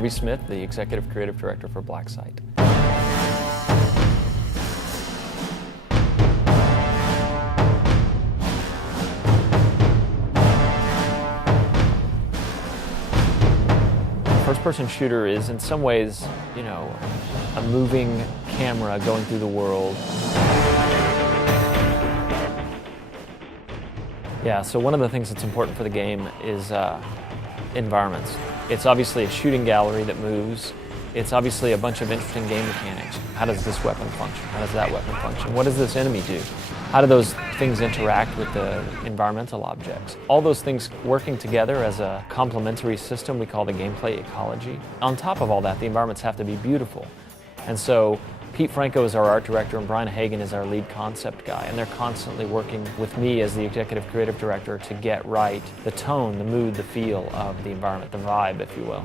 Harvey Smith, the Executive Creative Director for BlackSite. First-person shooter is in some ways, a moving camera going through the world. Yeah, so one of the things that's important for the game is environments. It's obviously a shooting gallery that moves. It's obviously a bunch of interesting game mechanics. How does this weapon function? How does that weapon function? What does this enemy do? How do those things interact with the environmental objects? All those things working together as a complementary system we call the gameplay ecology. On top of all that, the environments have to be beautiful. And so Pete Franco is our art director and Brian Hagan is our lead concept guy, and they're constantly working with me as the executive creative director to get right the tone, the mood, the feel of the environment, the vibe, if you will.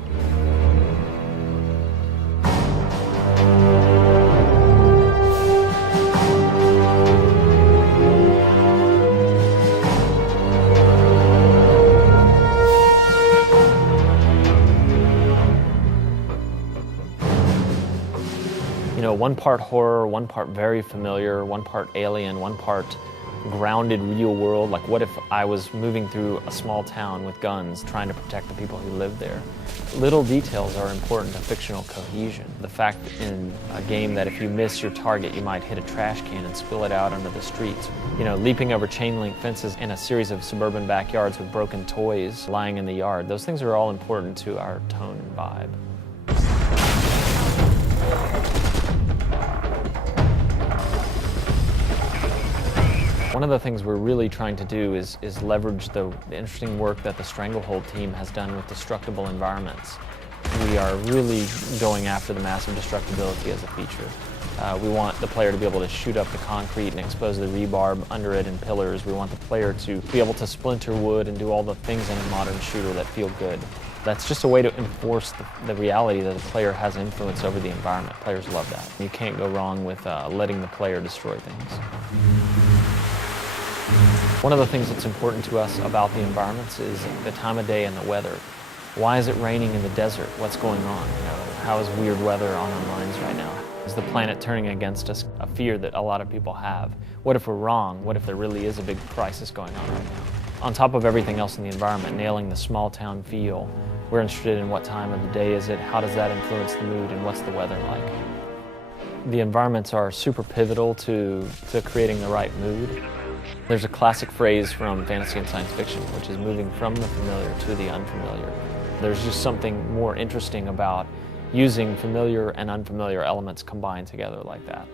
One part horror, one part very familiar, one part alien, one part grounded real world. Like, what if I was moving through a small town with guns trying to protect the people who live there? Little details are important to fictional cohesion. The fact in a game that if you miss your target, you might hit a trash can and spill it out onto the streets. Leaping over chain link fences in a series of suburban backyards with broken toys lying in the yard. Those things are all important to our tone and vibe. One of the things we're really trying to do is leverage the interesting work that the Stranglehold team has done with destructible environments. We are really going after the massive destructibility as a feature. We want the player to be able to shoot up the concrete and expose the rebarb under it and pillars. We want the player to be able to splinter wood and do all the things in a modern shooter that feel good. That's just a way to enforce the reality that the player has influence over the environment. Players love that. You can't go wrong with letting the player destroy things. One of the things that's important to us about the environments is the time of day and the weather. Why is it raining in the desert? What's going on? How is weird weather on our minds right now? Is the planet turning against us? A fear that a lot of people have. What if we're wrong? What if there really is a big crisis going on right now? On top of everything else in the environment, nailing the small town feel. We're interested in what time of the day is it, how does that influence the mood, and what's the weather like? The environments are super pivotal to creating the right mood. There's a classic phrase from fantasy and science fiction, which is moving from the familiar to the unfamiliar. There's just something more interesting about using familiar and unfamiliar elements combined together like that.